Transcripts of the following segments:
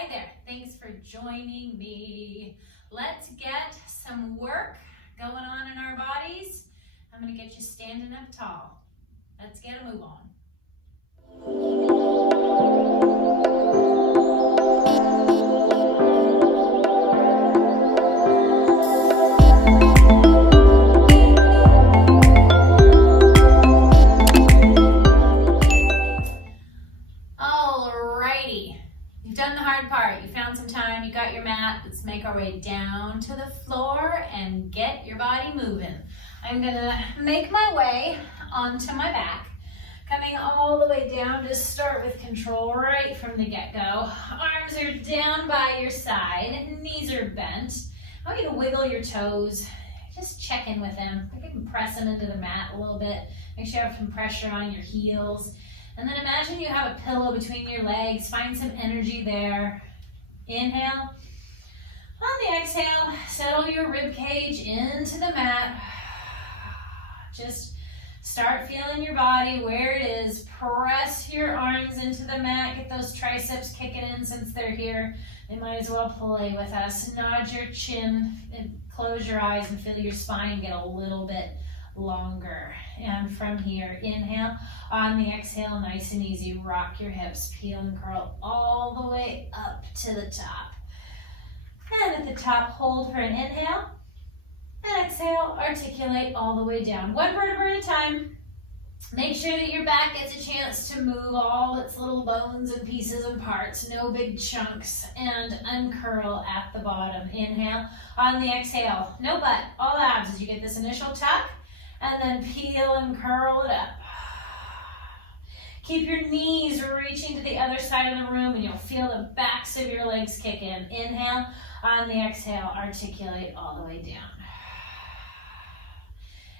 Hi there, thanks for joining me. Let's get some work going on in our bodies. I'm gonna get you standing up tall. Let's get a move on. Alrighty, you've done the hard part. You found some time, you got your mat. Let's make our way down to the floor and get your body moving. I'm gonna make my way onto my back, coming all the way down. Just start with control right from the get-go. Arms are down by your side, knees are bent. I want you to wiggle your toes. Just check in with them. You can press them into the mat a little bit. Make sure you have some pressure on your heels. And then imagine you have a pillow between your legs. Find some energy there. Inhale. On the exhale, settle your rib cage into the mat. Just start feeling your body where it is. Press your arms into the mat. Get those triceps kicking in since they're here. They might as well play with us. Nod your chin and close your eyes and feel your spine get a little bit longer. And from here, inhale. On the exhale, nice and easy, rock your hips, peel and curl all the way up to the top. And at the top, hold for an inhale. And exhale, articulate all the way down. One vertebra at a time. Make sure that your back gets a chance to move all its little bones and pieces and parts, no big chunks, and uncurl at the bottom. Inhale. On the exhale, no butt, all abs as you get this initial tuck, and then peel and curl it up. Keep your knees reaching to the other side of the room and you'll feel the backs of your legs kick in. Inhale. On the exhale, articulate all the way down.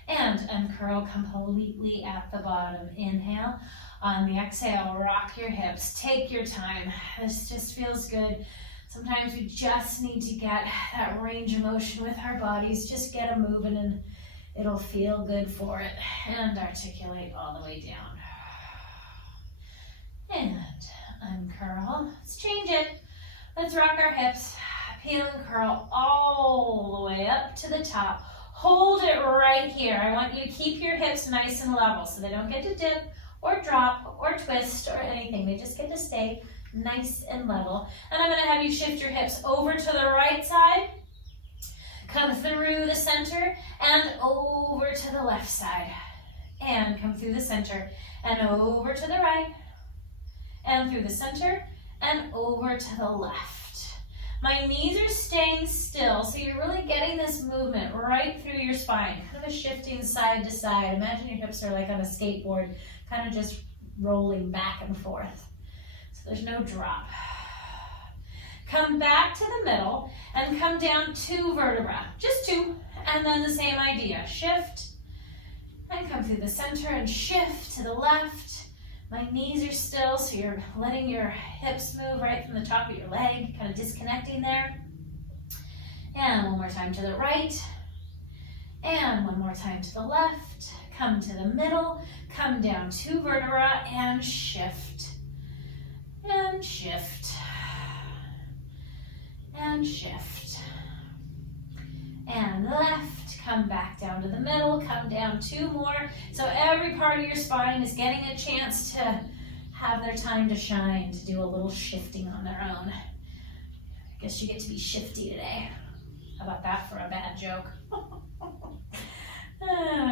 And uncurl completely at the bottom. Inhale. On the exhale, rock your hips. Take your time. This just feels good. Sometimes we just need to get that range of motion with our bodies. Just get them moving and it'll feel good for it. And articulate all the way down. And uncurl. Let's change it. Let's rock our hips. Peel and curl all the way up to the top. Hold it right here. I want you to keep your hips nice and level so they don't get to dip or drop or twist or anything. They just get to stay nice and level. And I'm going to have you shift your hips over to the right side. Come through the center and over to the left side. And come through the center and over to the right. And through the center and over to the left. My knees are staying still, so you're really getting this movement right through your spine, kind of a shifting side to side. Imagine your hips are like on a skateboard, kind of just rolling back and forth. So there's no drop. Come back to the middle and come down 2 vertebrae, just 2, and then the same idea. Shift and come through the center and shift to the left. My knees are still, so you're letting your hips move right from the top of your leg, kind of disconnecting there. And one more time to the right. And one more time to the left. Come to the middle, come down 2 vertebrae and shift. And shift. And shift. And left. Come back down to the middle, come down 2 more. So every part of your spine is getting a chance to have their time to shine, to do a little shifting on their own. I guess you get to be shifty today. How about that for a bad joke? Oh,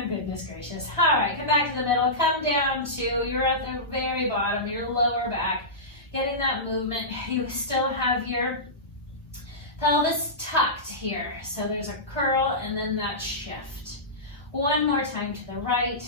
goodness gracious. All right, come back to the middle, come down 2. You're at the very bottom, your lower back. Getting that movement. You still have your pelvis tucked here. So there's a curl and then that shift. One more time to the right.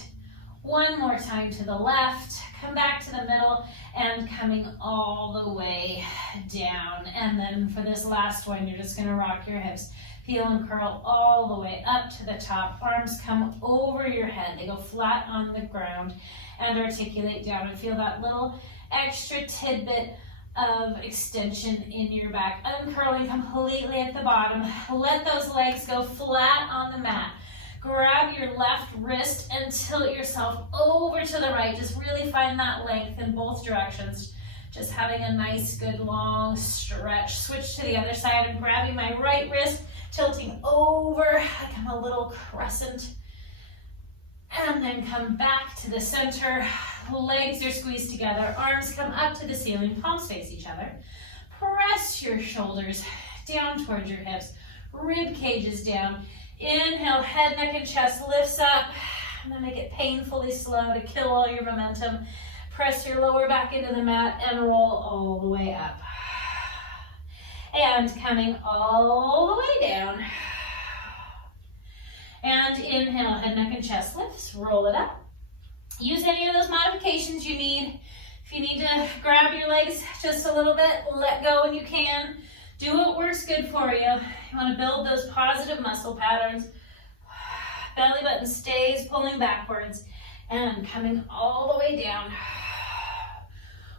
One more time to the left. Come back to the middle and coming all the way down. And then for this last one, you're just gonna rock your hips. Peel and curl all the way up to the top. Arms come over your head. They go flat on the ground and articulate down and feel that little extra tidbit of extension in your back, uncurling completely at the bottom. Let those legs go flat on the mat. Grab your left wrist and tilt yourself over to the right. Just really find that length in both directions. Just having a nice, good, long stretch. Switch to the other side. I'm grabbing my right wrist, tilting over like I'm a little crescent. And then come back to the center. Legs are squeezed together. Arms come up to the ceiling. Palms face each other. Press your shoulders down towards your hips. Rib cages down. Inhale, head, neck, and chest lifts up. And then make it painfully slow to kill all your momentum. Press your lower back into the mat and roll all the way up. And coming all the way down. And inhale, head, neck, and chest lifts. Roll it up. Use any of those modifications you need. If you need to grab your legs just a little bit, let go when you can. Do what works good for you. You want to build those positive muscle patterns. Belly button stays pulling backwards and coming all the way down.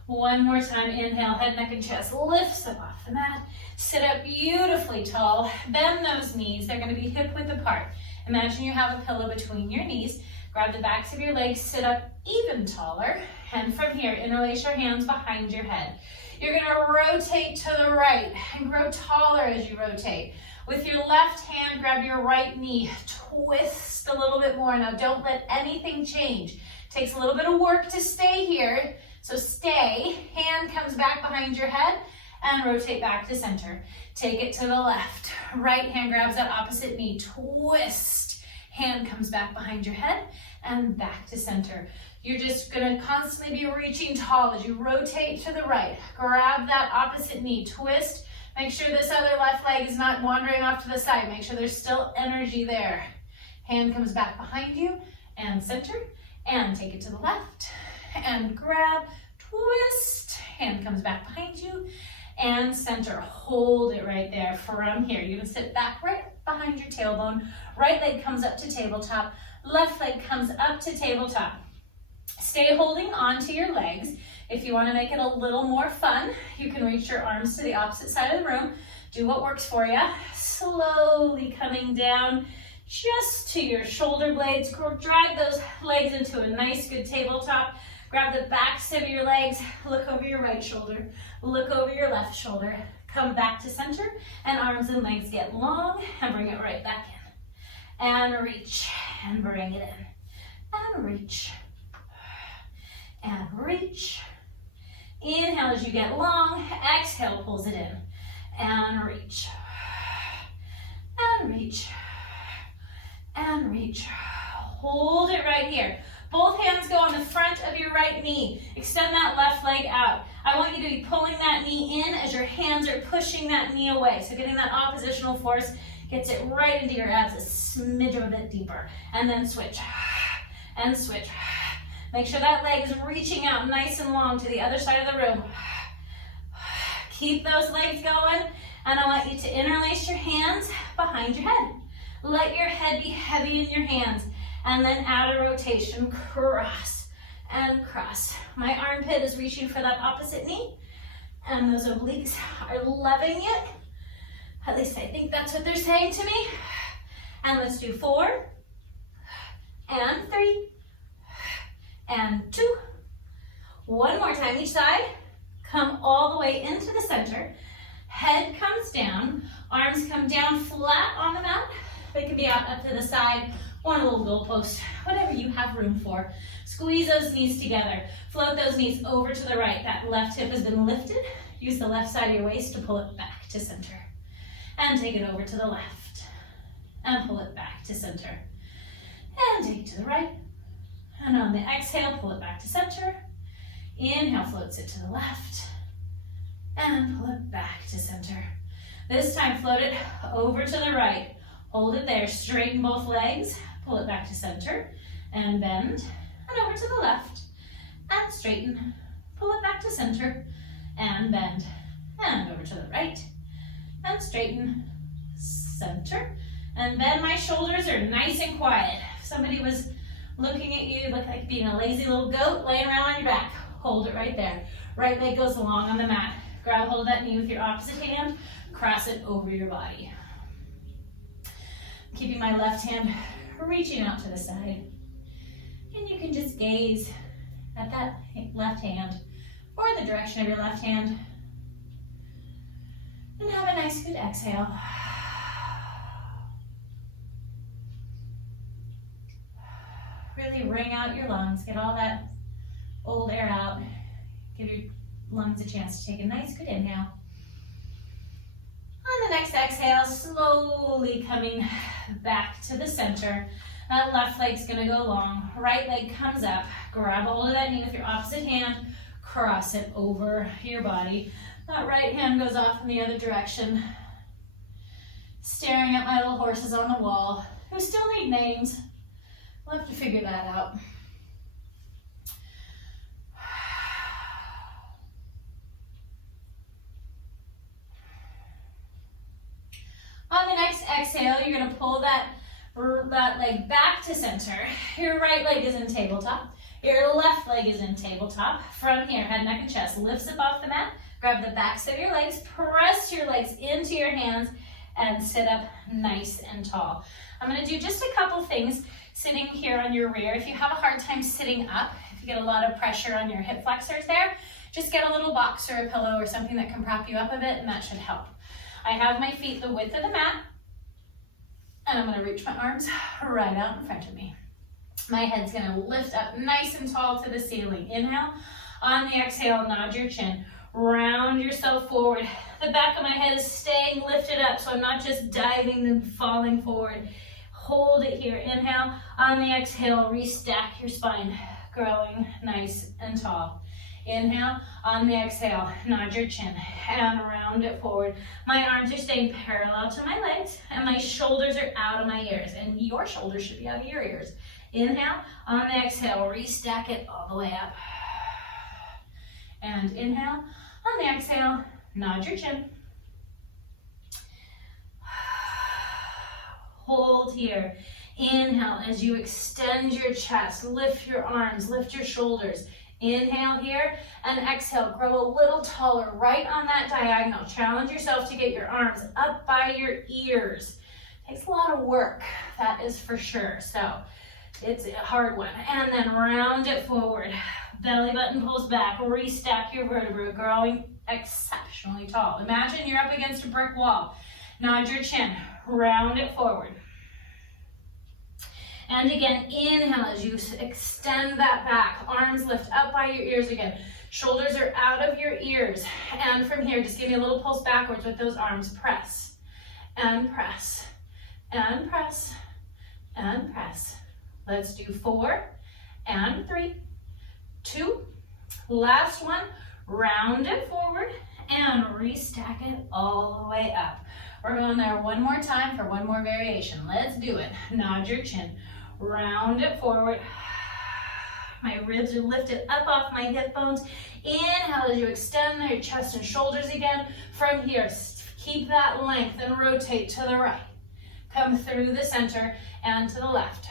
One more time. Inhale, head, neck, and chest lifts up off the mat. Sit up beautifully tall. Bend those knees. They're going to be hip width apart. Imagine you have a pillow between your knees. Grab the backs of your legs, sit up even taller. And from here, interlace your hands behind your head. You're going to rotate to the right and grow taller as you rotate. With your left hand, grab your right knee. Twist a little bit more. Now, don't let anything change. It takes a little bit of work to stay here. So stay. Hand comes back behind your head and rotate back to center. Take it to the left. Right hand grabs that opposite knee. Twist. Hand comes back behind your head and back to center. You're just going to constantly be reaching tall as you rotate to the right. Grab that opposite knee. Twist. Make sure this other left leg is not wandering off to the side. Make sure there's still energy there. Hand comes back behind you and center. And take it to the left. And grab. Twist. Hand comes back behind you. And center. Hold it right there. From here, you're going to sit back right behind your tailbone. Right leg comes up to tabletop. Left leg comes up to tabletop. Stay holding on to your legs. If you want to make it a little more fun, you can reach your arms to the opposite side of the room. Do what works for you. Slowly coming down just to your shoulder blades. Drag those legs into a nice, good tabletop. Grab the backs of your legs. Look over your right shoulder. Look over your left shoulder. Come back to center, and arms and legs get long, and bring it right back in. And reach, and bring it in. And reach. And reach. Inhale as you get long. Exhale pulls it in. And reach. And reach. And reach. Hold it right here. Both hands go on the front of your right knee. Extend that left leg out. I want you to be pulling that knee in as your hands are pushing that knee away. So getting that oppositional force gets it right into your abs a smidge of a bit deeper. And then switch. And switch. Make sure that leg is reaching out nice and long to the other side of the room. Keep those legs going. And I want you to interlace your hands behind your head. Let your head be heavy in your hands. And then add a rotation, cross and cross. My armpit is reaching for that opposite knee. And those obliques are loving it. At least I think that's what they're saying to me. And let's do 4, and 3, and 2. One more time each side. Come all the way into the center. Head comes down. Arms come down flat on the mat. They can be out up to the side. Or a little goalpost, whatever you have room for. Squeeze those knees together. Float those knees over to the right. That left hip has been lifted. Use the left side of your waist to pull it back to center. And take it over to the left. And pull it back to center. And take it to the right. And on the exhale, pull it back to center. Inhale, floats it to the left. And pull it back to center. This time, float it over to the right. Hold it there. Straighten both legs. Pull it back to center and bend and over to the left and straighten. Pull it back to center and bend and over to the right and straighten, center and bend. My shoulders are nice and quiet. If somebody was looking at you, look like being a lazy little goat laying around on your back. Hold it right there. Right leg goes along on the mat. Grab hold of that knee with your opposite hand. Cross it over your body. Keeping my left hand reaching out to the side. And you can just gaze at that left hand or the direction of your left hand. And have a nice good exhale. Really wring out your lungs, get all that old air out. Give your lungs a chance to take a nice good inhale. On the next exhale, slowly coming back to the center. That left leg's gonna go long. Right leg comes up. Grab a hold of that knee with your opposite hand. Cross it over your body. That right hand goes off in the other direction. Staring at my little horses on the wall, who still need names. We'll have to figure that out. On the next exhale, you're going to pull that leg back to center. Your right leg is in tabletop. Your left leg is in tabletop. From here, head, neck, and chest lifts up off the mat. Grab the backs of your legs, press your legs into your hands, and sit up nice and tall. I'm going to do just a couple things sitting here on your rear. If you have a hard time sitting up, if you get a lot of pressure on your hip flexors there, just get a little box or a pillow or something that can prop you up a bit, and that should help. I have my feet the width of the mat, and I'm going to reach my arms right out in front of me. My head's going to lift up nice and tall to the ceiling. Inhale. On the exhale, nod your chin. Round yourself forward. The back of my head is staying lifted up, so I'm not just diving and falling forward. Hold it here. Inhale. On the exhale, restack your spine, growing nice and tall. Inhale. On the exhale, nod your chin and round it forward. My arms are staying parallel to my legs, and my shoulders are out of my ears, and your shoulders should be out of your ears. Inhale. On the exhale, restack it all the way up. And inhale. On the exhale, nod your chin. Hold here. Inhale as you extend your chest, lift your arms, lift your shoulders. Inhale here, and exhale, grow a little taller right on that diagonal. Challenge yourself to get your arms up by your ears. Takes a lot of work, that is for sure. So it's a hard one. And then round it forward. Belly button pulls back, restack your vertebrae, growing exceptionally tall. Imagine you're up against a brick wall. Nod your chin, round it forward. And again, inhale as you extend that back. Arms lift up by your ears again. Shoulders are out of your ears. And from here, just give me a little pulse backwards with those arms. Press, and press, and press, and press. Let's do 4 and 3. 2, last one, round it forward and restack it all the way up. We're going there one more time for one more variation. Let's do it. Nod your chin, round it forward. My ribs are lifted up off my hip bones. Inhale as you extend your chest and shoulders again. From here, keep that length and rotate to the right. Come through the center and to the left.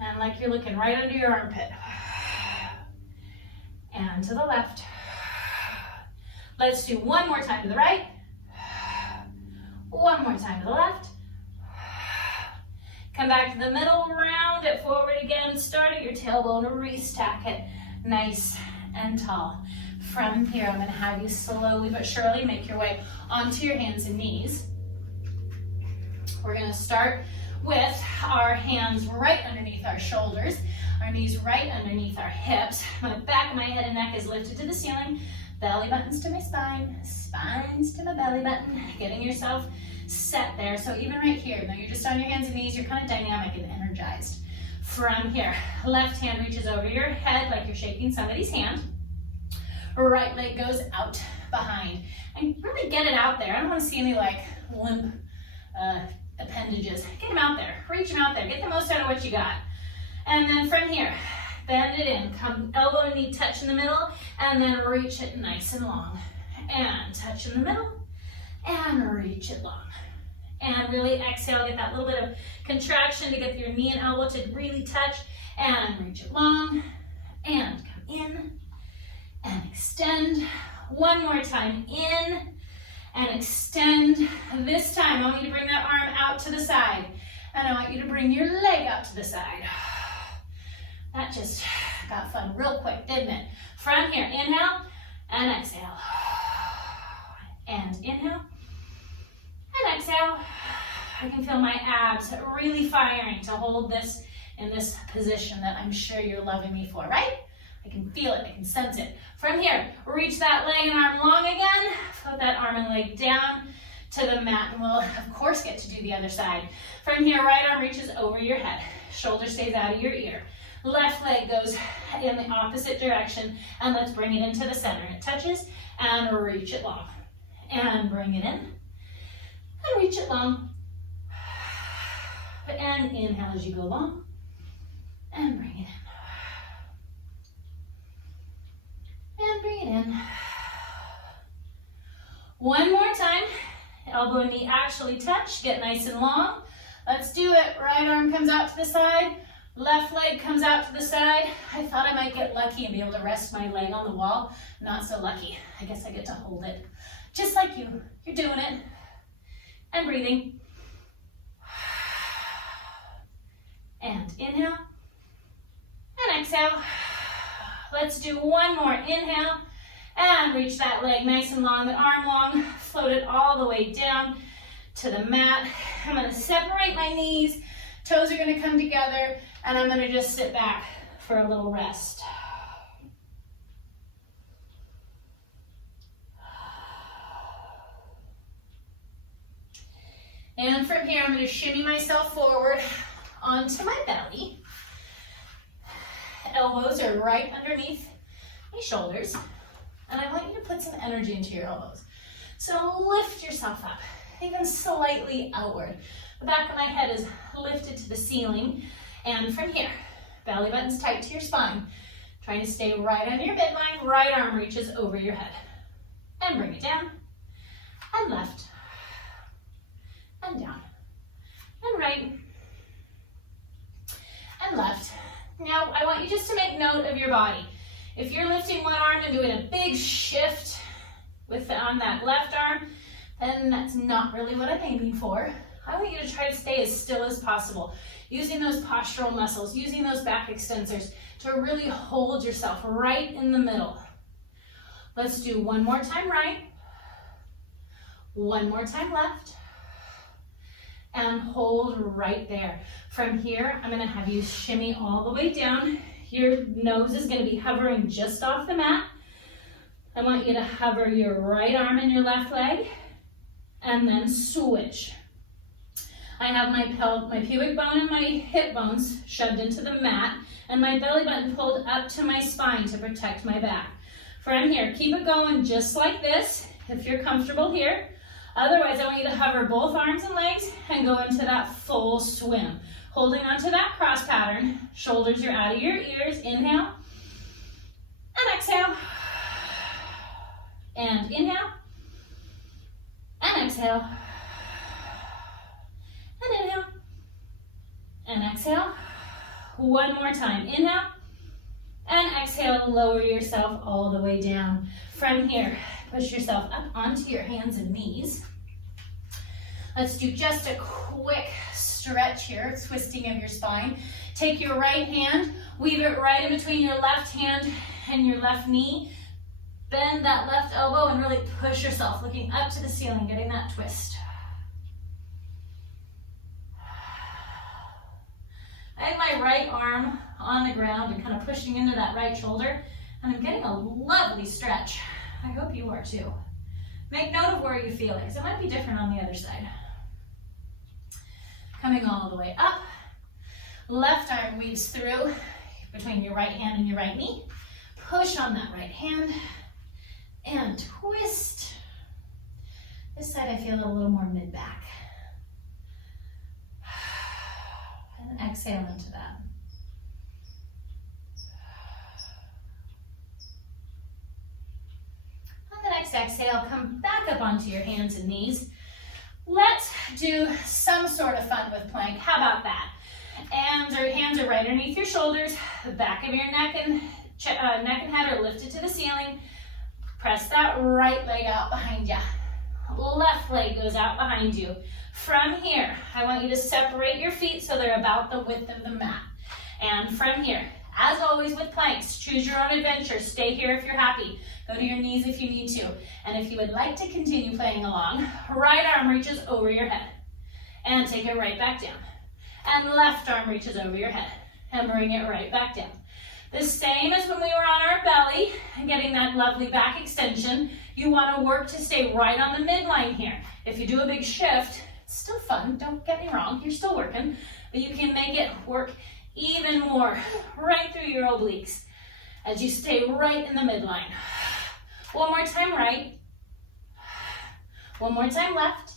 And like you're looking right under your armpit. And to the left. Let's do one more time to the right. One more time to the left. Come back to the middle, round it forward again. Start at your tailbone, restack it nice and tall. From here, I'm going to have you slowly but surely make your way onto your hands and knees. We're going to start with our hands right underneath our shoulders, our knees right underneath our hips. My back of my head and neck is lifted to the ceiling. Belly buttons to my spine, spines to my belly button. Getting yourself set there. So even right here, now you're just on your hands and knees, you're kind of dynamic and energized. From here, left hand reaches over your head like you're shaking somebody's hand. Right leg goes out behind. And really get it out there. I don't want to see any like limp appendages. Get them out there. Reach them out there. Get the most out of what you got. And then from here, bend it in. Come elbow and knee touch in the middle, and then reach it nice and long. And touch in the middle, and reach it long. And really exhale, get that little bit of contraction to get your knee and elbow to really touch, and reach it long, and come in, and extend. One more time, in, and extend. This time, I want you to bring that arm out to the side, and I want you to bring your leg out to the side. That just got fun real quick, didn't it? From here, inhale and exhale. And inhale and exhale. I can feel my abs really firing to hold this in this position that I'm sure you're loving me for, right? I can feel it, I can sense it. From here, reach that leg and arm long again. Float that arm and leg down to the mat, and we'll of course get to do the other side. From here, right arm reaches over your head. Shoulder stays out of your ear. Left leg goes in the opposite direction, and let's bring it into the center. It touches, and reach it long. And bring it in, and reach it long. And inhale as you go long, and bring it in. And bring it in. One more time. Elbow and knee actually touch. Get nice and long. Let's do it. Right arm comes out to the side. Left leg comes out to the side. I thought I might get lucky and be able to rest my leg on the wall. Not so lucky. I guess I get to hold it. Just like you. You're doing it. And breathing. And inhale. And exhale. Let's do one more. Inhale. And reach that leg nice and long, the arm long. Float it all the way down to the mat. I'm going to separate my knees. Toes are going to come together. And I'm going to just sit back for a little rest. And from here, I'm going to shimmy myself forward onto my belly. Elbows are right underneath my shoulders. And I want you to put some energy into your elbows. So lift yourself up, even slightly outward. The back of my head is lifted to the ceiling. And from here, belly button's tight to your spine. Trying to stay right on your midline. Right arm reaches over your head. And bring it down. And left. And down. And right. And left. Now, I want you just to make note of your body. If you're lifting one arm and doing a big shift on that left arm, then that's not really what I'm aiming for. I want you to try to stay as still as possible, using those postural muscles, using those back extensors to really hold yourself right in the middle. Let's do one more time right, one more time left, and hold right there. From here, I'm going to have you shimmy all the way down. Your nose is going to be hovering just off the mat. I want you to hover your right arm and your left leg, and then switch. I have my pubic bone and my hip bones shoved into the mat, and my belly button pulled up to my spine to protect my back. From here, keep it going just like this, if you're comfortable here. Otherwise, I want you to hover both arms and legs and go into that full swim. Holding onto that cross pattern, shoulders are out of your ears. Inhale and exhale. And inhale and exhale. And inhale and exhale. One more time. Inhale and exhale. Lower yourself all the way down. From here, push yourself up onto your hands and knees. Let's do just a quick stretch here, twisting of your spine. Take your right hand, weave it right in between your left hand and your left knee. Bend that left elbow and really push yourself, looking up to the ceiling, getting that twist. I have my right arm on the ground and kind of pushing into that right shoulder, and I'm getting a lovely stretch. I hope you are too. Make note of where you feel it, because it might be different on the other side. Coming all the way up. Left arm weaves through between your right hand and your right knee. Push on that right hand and twist. This side I feel a little more mid-back. And exhale into that. On the next exhale, come back up onto your hands and knees. Let's do some sort of fun with plank. How about that? And your hands are right underneath your shoulders. The back of your neck and head are lifted to the ceiling. Press that right leg out behind you. Left leg goes out behind you. From here, I want you to separate your feet so they're about the width of the mat. And from here, As always with planks, choose your own adventure. Stay here if you're happy. Go to your knees if you need to. And if you would like to continue playing along, right arm reaches over your head. And take it right back down. And left arm reaches over your head. And bring it right back down. The same as when we were on our belly and getting that lovely back extension. You want to work to stay right on the midline here. If you do a big shift, it's still fun, don't get me wrong, you're still working, but you can make it work even more right through your obliques as you stay right in the midline. One more time right. One more time left.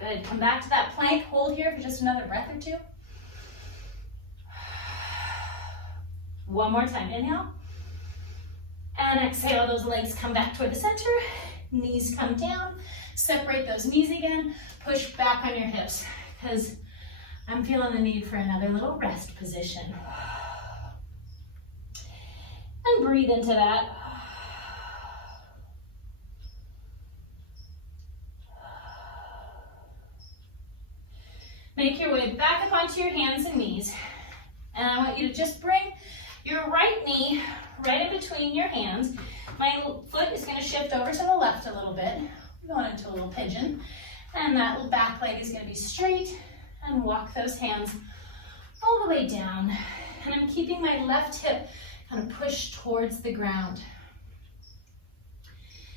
Good, come back to that plank, hold here for just another breath or two. One more time, inhale. And exhale, those legs come back toward the center. Knees come down. Separate those knees again. Push back on your hips because I'm feeling the need for another little rest position. And breathe into that. Make your way back up onto your hands and knees. And I want you to just bring your right knee right in between your hands. My foot is going to shift over to the left a little bit. We're going into a little pigeon. And that little back leg is going to be straight. And walk those hands all the way down. And I'm keeping my left hip kind of pushed towards the ground.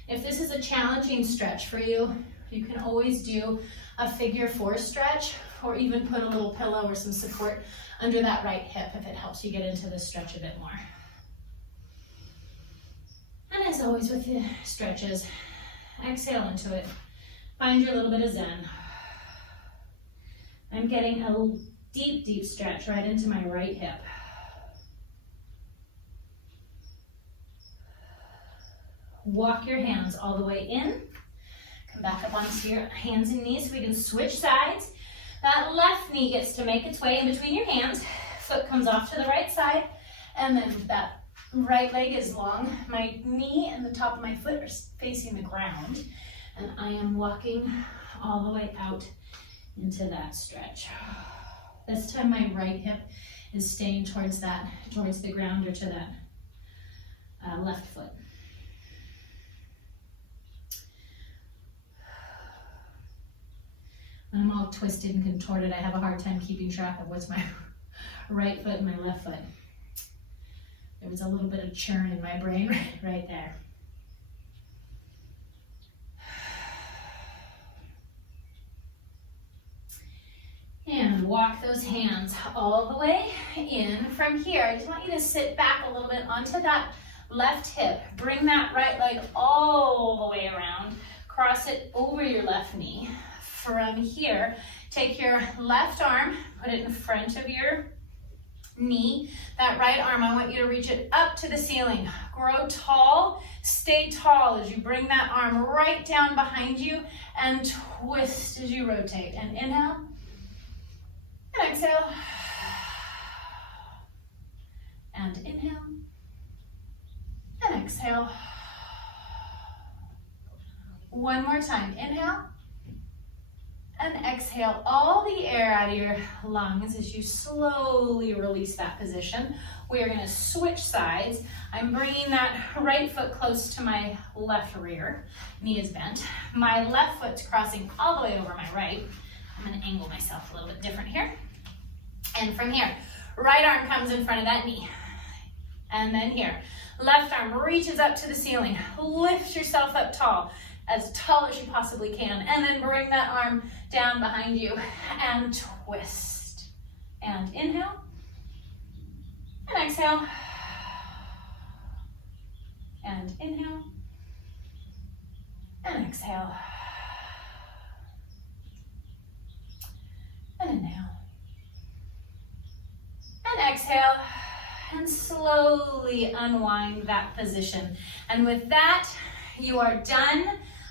If this is a challenging stretch for you, you can always do a figure 4 stretch or even put a little pillow or some support under that right hip if it helps you get into this stretch a bit more. And as always with the stretches, exhale into it. Find your little bit of zen. I'm getting a deep, deep stretch right into my right hip. Walk your hands all the way in. Come back up onto your hands and knees so we can switch sides. That left knee gets to make its way in between your hands. Foot comes off to the right side. And then that right leg is long. My knee and the top of my foot are facing the ground. And I am walking all the way out into that stretch. This time my right hip is staying towards the ground or to that left foot. When I'm all twisted and contorted, I have a hard time keeping track of what's my right foot and my left foot. There was a little bit of churn in my brain right there. And walk those hands all the way in. From here, I just want you to sit back a little bit onto that left hip. Bring that right leg all the way around. Cross it over your left knee. From here, take your left arm, put it in front of your knee. That right arm, I want you to reach it up to the ceiling. Grow tall, stay tall as you bring that arm right down behind you and twist as you rotate. And inhale, and exhale, and inhale, and exhale. One more time, inhale, and exhale all the air out of your lungs as you slowly release that position. We are going to switch sides. I'm bringing that right foot close to my left rear. Knee is bent. My left foot's crossing all the way over my right. I'm going to angle myself a little bit different here. And from here, right arm comes in front of that knee. And then here, left arm reaches up to the ceiling. Lift yourself up as tall as you possibly can, and then bring that arm down behind you and twist. And inhale, and exhale, and inhale, and exhale, and inhale, and exhale, and slowly unwind that position. And with that, you are done.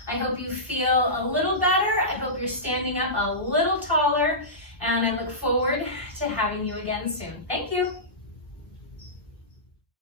I hope you feel a little better. I hope you're standing up a little taller, and I look forward to having you again soon. Thank you.